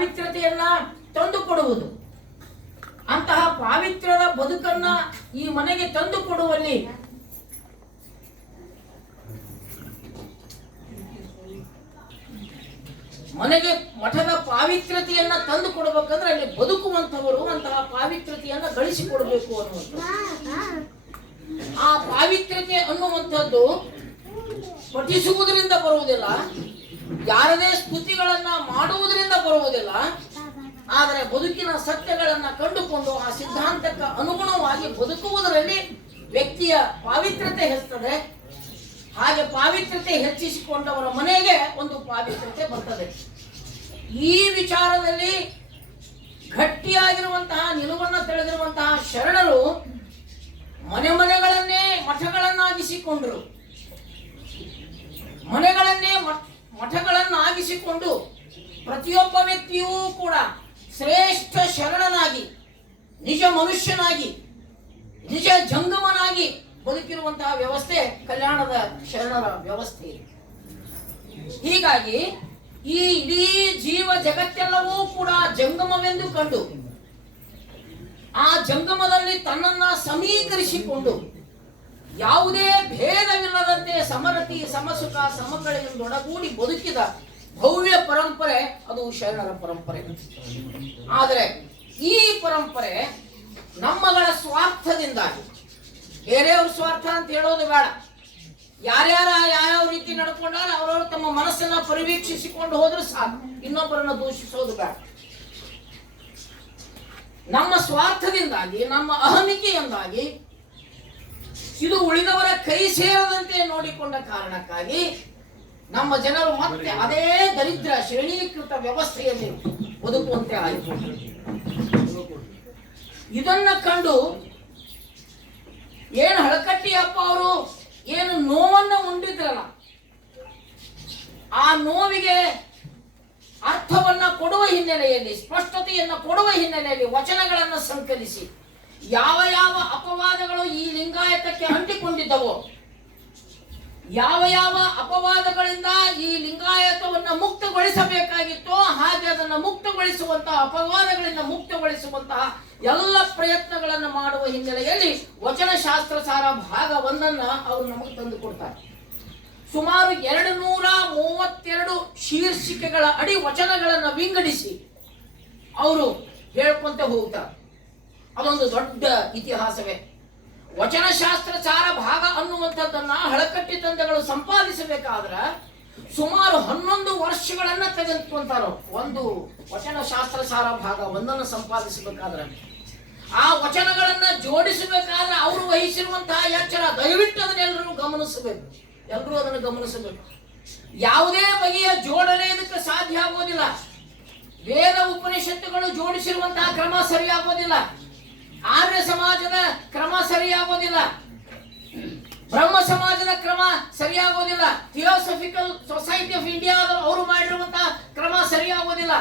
ಪಾವಿತ್ರ್ಯತೆಯನ್ನ ತಂದುಕೊಡುವುದು. ಅಂತಹ ಪಾವಿತ್ರ್ಯದ ಬದುಕನ್ನ ಈ ಮನೆಗೆ ತಂದು ಕೊಡುವಲ್ಲಿ ಮನೆಗೆ ಮಠದ ಪಾವಿತ್ರ್ಯತೆಯನ್ನ ತಂದು ಕೊಡಬೇಕಂದ್ರೆ ಅಲ್ಲಿ ಬದುಕುವಂತವರು ಅಂತಹ ಪಾವಿತ್ರ್ಯತೆಯನ್ನ ಗಳಿಸಿಕೊಡಬೇಕು ಅನ್ನುವಂಥದ್ದು. ಆ ಪಾವಿತ್ರ್ಯತೆ ಅನ್ನುವಂಥದ್ದು ಪಠಿಸುವುದರಿಂದ ಬರುವುದಿಲ್ಲ, ಯಾರದೇ ಸ್ತುತಿಗಳನ್ನ ಮಾಡುವುದರಿಂದ ಬರುವುದಿಲ್ಲ. ಆದರೆ ಬದುಕಿನ ಸತ್ಯಗಳನ್ನ ಕಂಡುಕೊಂಡು ಆ ಸಿದ್ಧಾಂತಕ್ಕೆ ಅನುಗುಣವಾಗಿ ಬದುಕುವುದರಲ್ಲಿ ವ್ಯಕ್ತಿಯ ಪಾವಿತ್ರ್ಯತೆ ಹೆಚ್ಚುತ್ತದೆ. ಹಾಗೆ ಪಾವಿತ್ರ್ಯತೆ ಹೆಚ್ಚಿಸಿಕೊಂಡವರ ಮನೆಗೆ ಒಂದು ಪಾವಿತ್ರ್ಯತೆ ಬರ್ತದೆ. ಈ ವಿಚಾರದಲ್ಲಿ ಗಟ್ಟಿಯಾಗಿರುವಂತಹ ನಿಲುವನ್ನ ತಿಳಿದಿರುವಂತಹ ಶರಣರು ಮನೆ ಮನೆಗಳನ್ನೇ ಮಠಗಳನ್ನಾಗಿಸಿಕೊಂಡರು. ಮನೆಗಳನ್ನೇ ಮಠಗಳನ್ನಾಗಿಸಿಕೊಂಡು ಪ್ರತಿಯೊಬ್ಬ ವ್ಯಕ್ತಿಯೂ ಕೂಡ ಶ್ರೇಷ್ಠ ಶರಣನಾಗಿ, ನಿಜ ಮನುಷ್ಯನಾಗಿ, ನಿಜ ಜಂಗಮನಾಗಿ ಬದುಕಿರುವಂತಹ ವ್ಯವಸ್ಥೆ ಕಲ್ಯಾಣದ ಶರಣರ ವ್ಯವಸ್ಥೆ. ಹೀಗಾಗಿ ಈ ಇಡೀ ಜೀವ ಜಗತ್ತೆಲ್ಲವೂ ಕೂಡ ಜಂಗಮವೆಂದು ಕಂಡು ಆ ಜಂಗಮದಲ್ಲಿ ತನ್ನನ್ನ ಸಮೀಕರಿಸಿಕೊಂಡು ಯಾವುದೇ ಭೇದವಿಲ್ಲದಂತೆ ಸಮರತಿ ಸಮಸುಖ ಸಮಗಳಿಂದೊಡಗೂಡಿ ಬದುಕಿದ ಭವ್ಯ ಪರಂಪರೆ ಅದು ಶರಣರ ಪರಂಪರೆ. ಆದರೆ ಈ ಪರಂಪರೆ ನಮ್ಮಗಳ ಸ್ವಾರ್ಥದಿಂದಾಗಿ, ಬೇರೆಯವ್ರ ಸ್ವಾರ್ಥ ಅಂತ ಹೇಳೋದು ಬೇಡ, ಯಾರ್ಯಾರ ಯಾವ ರೀತಿ ನಡ್ಕೊಂಡಾರ ಅವರವರು ತಮ್ಮ ಮನಸ್ಸನ್ನ ಪರಿವೀಕ್ಷಿಸಿಕೊಂಡು ಹೋದ್ರೆ ಸಾಕು, ಇನ್ನೊಬ್ಬರನ್ನ ದೂಷಿಸೋದು ಬೇಡ. ನಮ್ಮ ಸ್ವಾರ್ಥದಿಂದಾಗಿ, ನಮ್ಮ ಅಹಮಿಕೆಯಿಂದಾಗಿ ಇದು ಉಳಿದವರ ಕೈ ಸೇರದಂತೆ ನೋಡಿಕೊಂಡ ಕಾರಣಕ್ಕಾಗಿ ನಮ್ಮ ಜನರು ಮತ್ತೆ ಅದೇ ದರಿದ್ರ ಶ್ರೇಣೀಕೃತ ವ್ಯವಸ್ಥೆಯಲ್ಲಿ ಬದುಕುವಂತೆ ಆಯಿತು. ಇದನ್ನ ಕಂಡು ಏನು ಹಳಕಟ್ಟಿ ಅಪ್ಪ ಅವರು ಏನು ನೋವನ್ನ ಉಂಡಿದ್ರಲ್ಲ, ಆ ನೋವಿಗೆ ಅರ್ಥವನ್ನ ಕೊಡುವ ಹಿನ್ನೆಲೆಯಲ್ಲಿ, ಸ್ಪಷ್ಟತೆಯನ್ನ ಕೊಡುವ ಹಿನ್ನೆಲೆಯಲ್ಲಿ ವಚನಗಳನ್ನು ಸಂಕಲಿಸಿ ಯಾವ ಯಾವ ಅಪವಾದಗಳು ಈ ಲಿಂಗಾಯತಕ್ಕೆ ಅಂಟಿಕೊಂಡಿದ್ದವೋ, ಯಾವ ಯಾವ ಅಪವಾದಗಳಿಂದ ಈ ಲಿಂಗಾಯತವನ್ನ ಮುಕ್ತಗೊಳಿಸಬೇಕಾಗಿತ್ತೋ ಹಾಗೆ ಅದನ್ನು ಮುಕ್ತಗೊಳಿಸುವಂತಹ, ಅಪವಾದಗಳಿಂದ ಮುಕ್ತಗೊಳಿಸುವಂತಹ ಎಲ್ಲ ಪ್ರಯತ್ನಗಳನ್ನು ಮಾಡುವ ಹಿನ್ನೆಲೆಯಲ್ಲಿ ವಚನಶಾಸ್ತ್ರ ಸಾರ ಭಾಗ 1 ಅವರು ನಮಗೆ ತಂದು ಕೊಡ್ತಾರೆ. ಸುಮಾರು 232 ಶೀರ್ಷಿಕೆಗಳ ಅಡಿ ವಚನಗಳನ್ನು ವಿಂಗಡಿಸಿ ಅವರು ಹೇಳ್ಕೊಂತ ಹೋಗ್ತಾರೆ. ಅದೊಂದು ದೊಡ್ಡ ಇತಿಹಾಸವೇ. ವಚನಶಾಸ್ತ್ರ ಸಾರ ಭಾಗ ಅನ್ನುವಂಥದ್ದನ್ನ ಹಳಕಟ್ಟಿ ತಂದೆಗಳು ಸಂಪಾದಿಸಬೇಕಾದ್ರೆ ಸುಮಾರು 11 ವರ್ಷಗಳನ್ನ ತೆಗೆದುಕೊಂತಾರೋ. ಒಂದು ವಚನಶಾಸ್ತ್ರ ಸಾರ ಭಾಗ 1 ಸಂಪಾದಿಸಬೇಕಾದ್ರೆ, ಆ ವಚನಗಳನ್ನ ಜೋಡಿಸಬೇಕಾದ್ರೆ ಅವರು ವಹಿಸಿರುವಂತಹ ಎಚ್ಚರ ದಯವಿಟ್ಟು ಅದನ್ನೆಲ್ಲರೂ ಗಮನಿಸಬೇಕು. ಎಲ್ಲರೂ ಅದನ್ನು ಗಮನಿಸಬೇಕು. ಯಾವುದೇ ಬಗೆಯ ಜೋಡಣೆ ಇದಕ್ಕೆ ಸಾಧ್ಯ ಆಗೋದಿಲ್ಲ. ವೇದ ಉಪನಿಷತ್ತುಗಳು ಜೋಡಿಸಿರುವಂತಹ ಕ್ರಮ ಸರಿಯಾಗೋದಿಲ್ಲ, ಆರ್ಯ ಸಮಾಜದ ಕ್ರಮ ಸರಿಯಾಗೋದಿಲ್ಲ, ಬ್ರಹ್ಮ ಸಮಾಜದ ಕ್ರಮ ಸರಿಯಾಗೋದಿಲ್ಲ, ಥಿಯೋಸಫಿಕಲ್ ಸೊಸೈಟಿ ಆಫ್ ಇಂಡಿಯಾ ಅವರು ಮಾಡಿರುವಂತಹ ಕ್ರಮ ಸರಿಯಾಗೋದಿಲ್ಲ,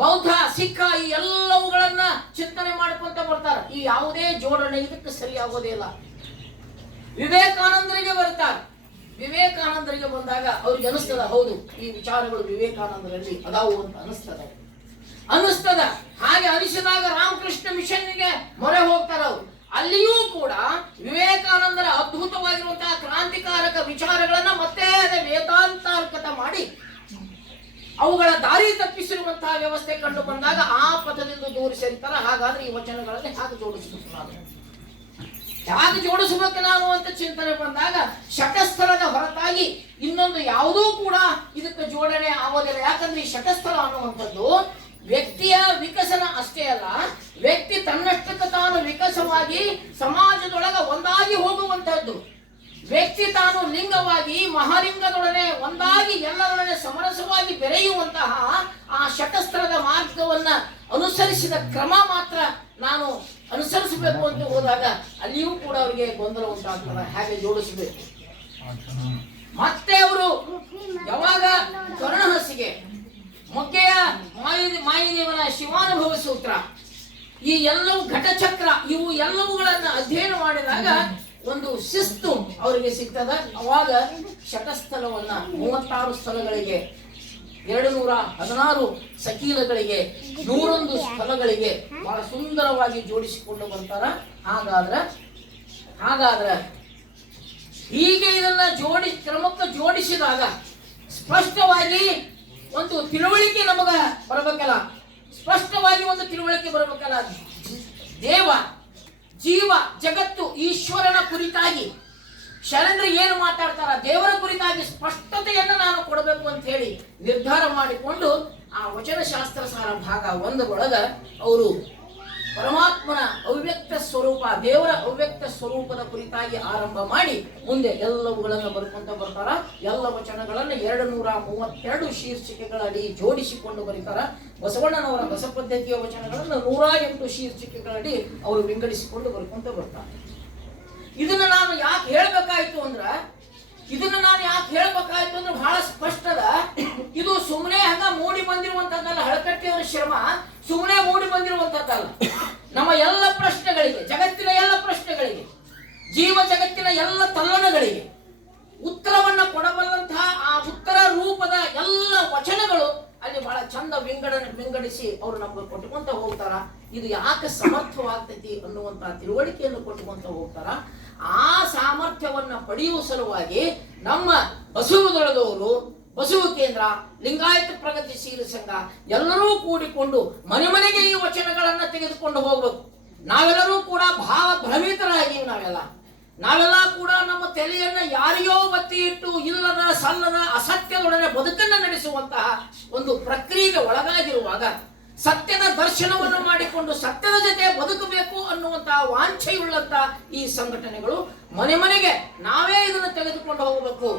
ಬೌದ್ಧ ಸಿಖ್ ಈ ಎಲ್ಲವುಗಳನ್ನ ಚಿಂತನೆ ಮಾಡ್ಕೊಂತ ಬರ್ತಾರೆ. ಈ ಯಾವುದೇ ಜೋಡಣೆ ಇದಕ್ಕೆ ಸರಿಯಾಗೋದೇ ಇಲ್ಲ. ವಿವೇಕಾನಂದರಿಗೆ ಬರ್ತಾರೆ. ವಿವೇಕಾನಂದರಿಗೆ ಬಂದಾಗ ಅವ್ರಿಗೆ ಅನಿಸ್ತದ, ಹೌದು ಈ ವಿಚಾರಗಳು ವಿವೇಕಾನಂದರಲ್ಲಿ ಅದಾವು ಅಂತ ಅನಿಸ್ತದ. ಹಾಗೆ ಅನಿಸಿದಾಗ ರಾಮಕೃಷ್ಣ ಮಿಷನ್ಗೆ ಮೊರೆ ಹೋಗ್ತಾರ ಅವರು. ಅಲ್ಲಿಯೂ ಕೂಡ ವಿವೇಕಾನಂದರ ಅದ್ಭುತವಾಗಿರುವಂತಹ ಕ್ರಾಂತಿಕಾರಕ ವಿಚಾರಗಳನ್ನ ಮತ್ತೆ ವೇದಾಂತಾರ್ಕತ ಮಾಡಿ ಅವುಗಳ ದಾರಿ ತಪ್ಪಿಸಿರುವಂತಹ ವ್ಯವಸ್ಥೆ ಕಂಡು ಬಂದಾಗ ಆ ಪಥದಿಂದ ದೂರ ಸರಿತಾರ. ಹಾಗಾದ್ರೆ ಈ ವಚನಗಳಲ್ಲಿ ಹಾಗೆ ಜೋಡಿಸಬೇಕು, ಹೇಗೆ ಜೋಡಿಸಬೇಕು ನಾನು ಅಂತ ಚಿಂತನೆ ಬಂದಾಗ ಶಟಸ್ಥಲದ ಹೊರತಾಗಿ ಇನ್ನೊಂದು ಯಾವುದೂ ಕೂಡ ಇದಕ್ಕೆ ಜೋಡಣೆ ಆಗೋದಿಲ್ಲ. ಯಾಕಂದ್ರೆ ಈ ಶಟಸ್ಥಲ ಅನ್ನುವಂಥದ್ದು ವ್ಯಕ್ತಿಯ ವಿಕಸನ ಅಷ್ಟೇ ಅಲ್ಲ, ವ್ಯಕ್ತಿ ತನ್ನಷ್ಟಕ್ಕೆ ತಾನು ವಿಕಸವಾಗಿ ಸಮಾಜದೊಳಗ ಒಂದಾಗಿ ಹೋಗುವಂತಹದ್ದು. ವ್ಯಕ್ತಿ ತಾನು ಲಿಂಗವಾಗಿ ಮಹಾಲಿಂಗದೊಡನೆ ಒಂದಾಗಿ ಎಲ್ಲರೊಡನೆ ಸಮರಸವಾಗಿ ಬೆರೆಯುವಂತಹ ಆ ಶಟಸ್ಥಳದ ಮಾರ್ಗವನ್ನ ಅನುಸರಿಸಿದ ಕ್ರಮ ಮಾತ್ರ ನಾನು ಅನುಸರಿಸಬೇಕು ಅಂತ ಹೋದಾಗ ಅಲ್ಲಿಯೂ ಕೂಡ ಅವರಿಗೆ ಗೊಂದಲ ಉಂಟಾಗ್ತದೆ. ಹಾಗೆ ಜೋಡಿಸಬೇಕು. ಮತ್ತೆ ಅವರು ಯಾವಾಗ ಕರುಣಹಸಿಗೆ, ಮೊಗ್ಗೆಯ ಮಾಯಿದೇವನ ಶಿವಾನುಭವ ಸೂತ್ರ, ಈ ಎಲ್ಲವೂ ಘಟಚಕ್ರ, ಇವು ಎಲ್ಲವುಗಳನ್ನು ಅಧ್ಯಯನ ಮಾಡಿದಾಗ ಒಂದು ಶಿಸ್ತು ಅವರಿಗೆ ಸಿಗ್ತದ. ಅವಾಗ ಶಟಸ್ಥಲವನ್ನ 36 ಸ್ಥಳಗಳಿಗೆ 216 ಸಕೀಲಗಳಿಗೆ 101 ಸ್ಥಳಗಳಿಗೆ ಬಹಳ ಸುಂದರವಾಗಿ ಜೋಡಿಸಿಕೊಂಡು ಬರ್ತಾರ. ಹಾಗಾದ್ರೆ ಹೀಗೆ ಇದನ್ನ ಕ್ರಮಕ್ಕೆ ಜೋಡಿಸಿದಾಗ ಸ್ಪಷ್ಟವಾಗಿ ಒಂದು ತಿಳುವಳಿಕೆ ನಮಗ ಬರಬೇಕಲ್ಲ, ಸ್ಪಷ್ಟವಾಗಿ ಒಂದು ತಿಳುವಳಿಕೆ ಬರಬೇಕಲ್ಲ. ದೇವ, ಜೀವ, ಜಗತ್ತು, ಈಶ್ವರನ ಕುರಿತಾಗಿ ಶರಣರು ಏನು ಮಾತಾಡ್ತಾರ, ದೇವರ ಕುರಿತಾಗಿ ಸ್ಪಷ್ಟತೆಯನ್ನು ನಾನು ಕೊಡಬೇಕು ಅಂತ ಹೇಳಿ ನಿರ್ಧಾರ ಮಾಡಿಕೊಂಡು ಆ ವಚನ ಶಾಸ್ತ್ರ ಸಾರ ಭಾಗ 1 ಅವರು ಪರಮಾತ್ಮನ ಅವ್ಯಕ್ತ ಸ್ವರೂಪ, ದೇವರ ಅವ್ಯಕ್ತ ಸ್ವರೂಪದ ಕುರಿತಾಗಿ ಆರಂಭ ಮಾಡಿ ಮುಂದೆ ಎಲ್ಲವುಗಳನ್ನು ಬರ್ಕೊಂತ ಬರ್ತಾರ. ಎಲ್ಲ ವಚನಗಳನ್ನು 232 ಶೀರ್ಷಿಕೆಗಳಡಿ ಜೋಡಿಸಿಕೊಂಡು ಬರೀತಾರ. ಬಸವಣ್ಣನವರ ಬಸ ಪದ್ಧತಿಯ ವಚನಗಳನ್ನು 108 ಶೀರ್ಷಿಕೆಗಳಡಿ ಅವರು ವಿಂಗಡಿಸಿಕೊಂಡು ಬರ್ಕೊಂತ ಬರ್ತಾರೆ. ಇದನ್ನ ನಾನು ಯಾಕೆ ಹೇಳ್ಬೇಕಾಯ್ತು ಅಂದ್ರೆ ಬಹಳ ಸ್ಪಷ್ಟದ. ಇದು ಸುಮ್ಮನೆ ಹಂಗ ಮೂಡಿ ಬಂದಿರುವಂತದ್ದಲ್ಲ, ಹಳಕಟ್ಟಿಯವರ ಶ್ರಮ ಸುಮ್ಮನೆ ಮೂಡಿ ಬಂದಿರುವಂತದ್ದಲ್ಲ. ನಮ್ಮ ಎಲ್ಲ ಪ್ರಶ್ನೆಗಳಿಗೆ, ಜಗತ್ತಿನ ಎಲ್ಲ ಪ್ರಶ್ನೆಗಳಿಗೆ, ಜೀವ ಜಗತ್ತಿನ ಎಲ್ಲ ತಲ್ಲಣಗಳಿಗೆ ಉತ್ತರವನ್ನ ಕೊಡಬಲ್ಲಂತಹ ಆ ಉತ್ತರ ರೂಪದ ಎಲ್ಲ ವಚನಗಳು ಅಲ್ಲಿ ಬಹಳ ಚಂದ ವಿಂಗಡಿಸಿ ಅವರು ನಮ್ಗೆ ಕೊಟ್ಟುಕೊಂತ ಹೋಗ್ತಾರ. ಇದು ಯಾಕೆ ಸಮರ್ಥವಾಗ್ತೈತಿ ಅನ್ನುವಂತಹ ತಿಳುವಳಿಕೆಯನ್ನು ಕೊಟ್ಟುಕೊಂತ ಹೋಗ್ತಾರ. ಆ ಸಾಮರ್ಥ್ಯವನ್ನ ಪಡೆಯುವ ಸಲುವಾಗಿ ನಮ್ಮ ಬಸವದಳದವರು, ಬಸವ ಕೇಂದ್ರ, ಲಿಂಗಾಯತ ಪ್ರಗತಿಶೀಲ ಸಂಘ ಎಲ್ಲರೂ ಕೂಡಿಕೊಂಡು ಮನೆಗೆ ಈ ವಚನಗಳನ್ನ ತೆಗೆದುಕೊಂಡು ಹೋಗ್ಬೇಕು. ನಾವೆಲ್ಲರೂ ಕೂಡ ಭಾವ ಭ್ರಮಿತರಾಗಿವಿ. ನಾವೆಲ್ಲ ಕೂಡ ನಮ್ಮ ತಲೆಯನ್ನ ಯಾರಿಗೋ ಬತ್ತಿ ಇಟ್ಟು ಇಲ್ಲದ ಸಲ್ಲದ ಅಸತ್ಯದೊಡನೆ ಬದುಕನ್ನು ನಡೆಸುವಂತಹ ಒಂದು ಪ್ರಕ್ರಿಯೆಗೆ ಒಳಗಾಗಿರುವಾಗ ಸತ್ಯದ ದರ್ಶನವನ್ನು ಮಾಡಿಕೊಂಡು ಸತ್ಯದ ಜೊತೆ ಬದುಕಬೇಕು ಅನ್ನುವಂತಹ ವಾಂಛೆಯುಳ್ಳಂತ ಈ ಸಂಘಟನೆಗಳು ಮನೆಗೆ ನಾವೇ ಇದನ್ನು ತೆಗೆದುಕೊಂಡು ಹೋಗಬೇಕು.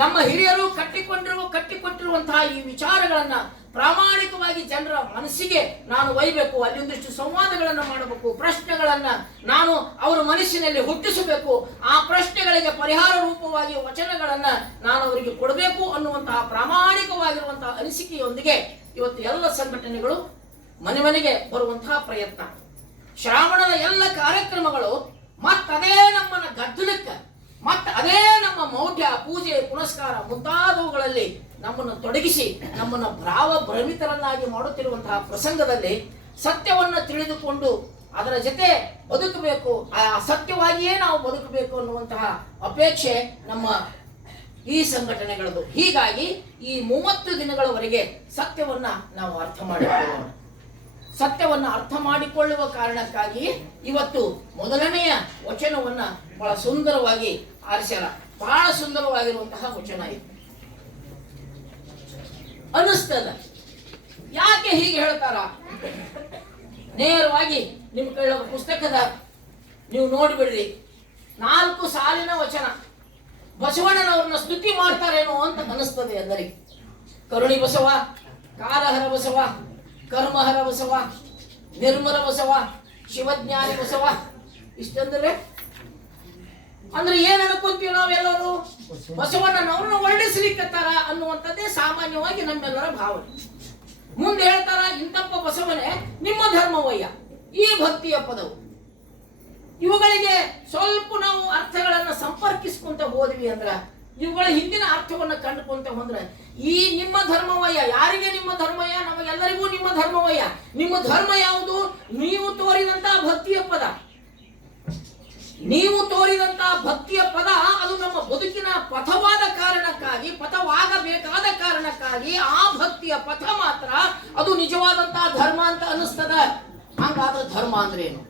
ನಮ್ಮ ಹಿರಿಯರು ಕಟ್ಟಿಕೊಟ್ಟಿರುವಂತಹ ಈ ವಿಚಾರಗಳನ್ನ ಪ್ರಾಮಾಣಿಕವಾಗಿ ಜನರ ಮನಸ್ಸಿಗೆ ನಾನು ಒಯ್ಯಬೇಕು. ಅಲ್ಲೊಂದಿಷ್ಟು ಸಂವಾದಗಳನ್ನು ಮಾಡಬೇಕು, ಪ್ರಶ್ನೆಗಳನ್ನ ನಾನು ಅವರ ಮನಸ್ಸಿನಲ್ಲಿ ಹುಟ್ಟಿಸಬೇಕು. ಆ ಪ್ರಶ್ನೆಗಳಿಗೆ ಪರಿಹಾರ ರೂಪವಾಗಿ ವಚನಗಳನ್ನ ನಾನು ಅವರಿಗೆ ಕೊಡಬೇಕು ಅನ್ನುವಂತಹ ಪ್ರಾಮಾಣಿಕವಾಗಿರುವಂತಹ ಅನಿಸಿಕೆಯೊಂದಿಗೆ ಇವತ್ತು ಎಲ್ಲ ಸಂಘಟನೆಗಳು ಮನೆಗೆ ಬರುವಂತಹ ಪ್ರಯತ್ನ. ಶ್ರಾವಣದ ಎಲ್ಲ ಕಾರ್ಯಕ್ರಮಗಳು ಮತ್ತದೇ ನಮ್ಮನ್ನ ಗದ್ದಲಕ್ಕೆ, ಅದೇ ನಮ್ಮ ಮೌಢ್ಯ, ಪೂಜೆ, ಪುನಸ್ಕಾರ ಮುಂತಾದವುಗಳಲ್ಲಿ ನಮ್ಮನ್ನು ತೊಡಗಿಸಿ ನಮ್ಮನ್ನ ಭ್ರಮಿತರನ್ನಾಗಿ ಮಾಡುತ್ತಿರುವಂತಹ ಪ್ರಸಂಗದಲ್ಲಿ ಸತ್ಯವನ್ನ ತಿಳಿದುಕೊಂಡು ಅದರ ಜೊತೆ ಬದುಕಬೇಕು, ಆ ಸತ್ಯವಾಗಿಯೇ ನಾವು ಬದುಕಬೇಕು ಅನ್ನುವಂತಹ ಅಪೇಕ್ಷೆ ನಮ್ಮ ಈ ಸಂಘಟನೆಗಳದು. ಹೀಗಾಗಿ ಈ 30 ದಿನಗಳವರೆಗೆ ಸತ್ಯವನ್ನ ನಾವು ಅರ್ಥ ಮಾಡಿಕೊಳ್ಳುವ ಕಾರಣಕ್ಕಾಗಿ ಇವತ್ತು ಮೊದಲನೆಯ ವಚನವನ್ನ ಬಹಳ ಸುಂದರವಾಗಿ ಆರಿಸ್ಯಾರ. ಬಹಳ ಸುಂದರವಾಗಿರುವಂತಹ ವಚನ ಇದು ಅನಿಸ್ತದ. ಯಾಕೆ ಹೀಗೆ ಹೇಳ್ತಾರ? ನೇರವಾಗಿ ನಿಮ್ ಕೈಲ ಪುಸ್ತಕದ ನೀವು ನೋಡಿಬಿಡ್ರಿ, 4 ಸಾಲಿನ ವಚನ ಬಸವಣ್ಣನವ್ರನ್ನ ಸ್ತುತಿ ಮಾಡ್ತಾರೇನೋ ಅಂತ ಅನಿಸ್ತದೆ ಎಲ್ಲರಿಗೆ. ಕರುಣಿ ಬಸವ, ಕಾಲಹರ ಬಸವ, ಕರ್ಮಹರ ಬಸವ, ನಿರ್ಮಲ ಬಸವ, ಶಿವಜ್ಞಾನಿ ಬಸವ, ಇಷ್ಟಂದ್ರೆ ಅಂದ್ರೆ ಏನ್ ಅನ್ಕೊಂತೀವಿ ನಾವೆಲ್ಲರೂ? ಬಸವಣ್ಣನವ್ರನ್ನ ವರ್ಣಿಸ್ಲಿಕ್ಕತ್ತಾರ ಅನ್ನುವಂಥದ್ದೇ ಸಾಮಾನ್ಯವಾಗಿ ನಮ್ಮೆಲ್ಲರ ಭಾವನೆ. ಮುಂದೆ ಹೇಳ್ತಾರ, ಇಂತಪ್ಪ ಬಸವನೇ ನಿಮ್ಮ ಧರ್ಮವಯ್ಯ, ಈ ಭಕ್ತಿಯ ಪದವು. ಇವುಗಳಿಗೆ ಸ್ವಲ್ಪ ನಾವು ಅರ್ಥಗಳನ್ನ ಸಂಪರ್ಕಿಸ್ಕೊಂತ ಹೋದ್ವಿ ಅಂದ್ರ, ಇವುಗಳ ಹಿಂದಿನ ಅರ್ಥವನ್ನ ಕಂಡುಕೊಂತ ಹೋದ್ರೆ, ಈ ನಿಮ್ಮ ಧರ್ಮವಯ್ಯ, ಯಾರಿಗೆ ನಿಮ್ಮ ಧರ್ಮಯ್ಯ? ನಮಗೆಲ್ಲರಿಗೂ ನಿಮ್ಮ ಧರ್ಮವಯ್ಯ. ನಿಮ್ಮ ಧರ್ಮ ಯಾವುದು? ನೀವು ತೋರಿದಂತಹ ಭಕ್ತಿಯ ಪದ. ನೀವು ತೋರಿದಂತಹ ಭಕ್ತಿಯ ಪದ ಅದು ನಮ್ಮ ಬದುಕಿನ ಪಥವಾಗಬೇಕಾದ ಕಾರಣಕ್ಕಾಗಿ ಆ ಭಕ್ತಿಯ ಪಥ ಮಾತ್ರ ಅದು ನಿಜವಾದಂತಹ ಧರ್ಮ ಅಂತ ಅನಿಸ್ತದ. ಹಂಗಾದ್ರೆ ಧರ್ಮ ಅಂದ್ರೆ ಏನು?